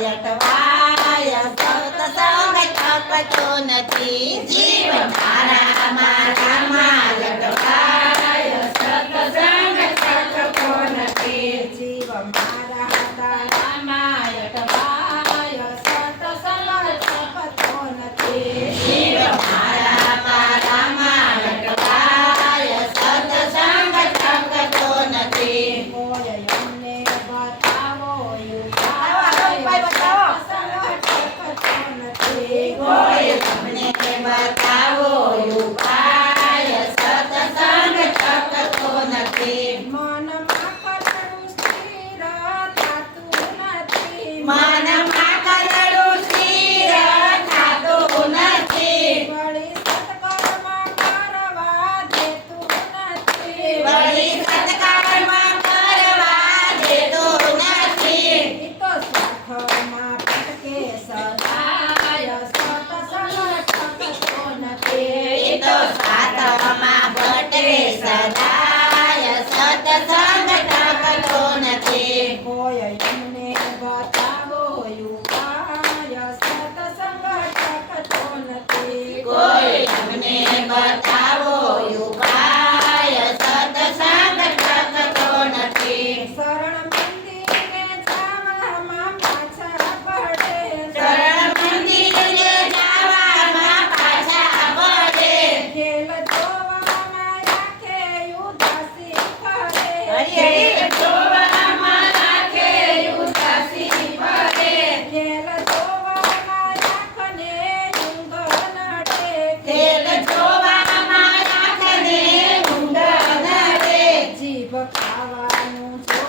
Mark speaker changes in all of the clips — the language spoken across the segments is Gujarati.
Speaker 1: ટવાય સત્સંગ થકતો નથી જીવ મારા મારા
Speaker 2: Obrigada.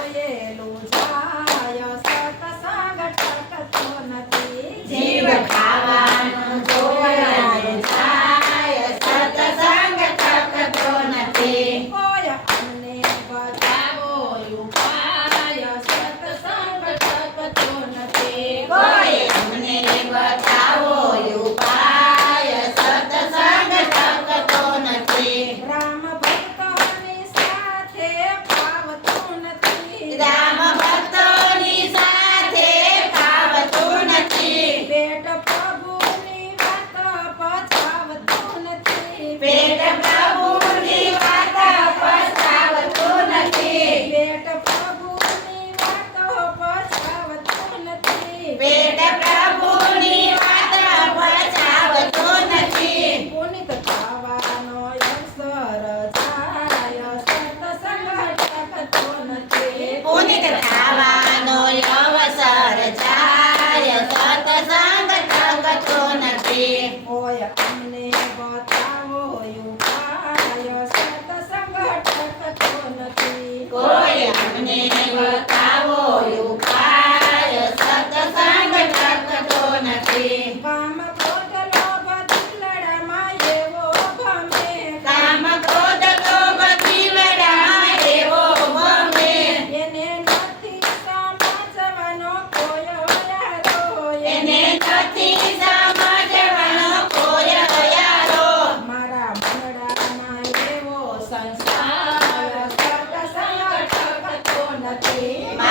Speaker 2: Amém.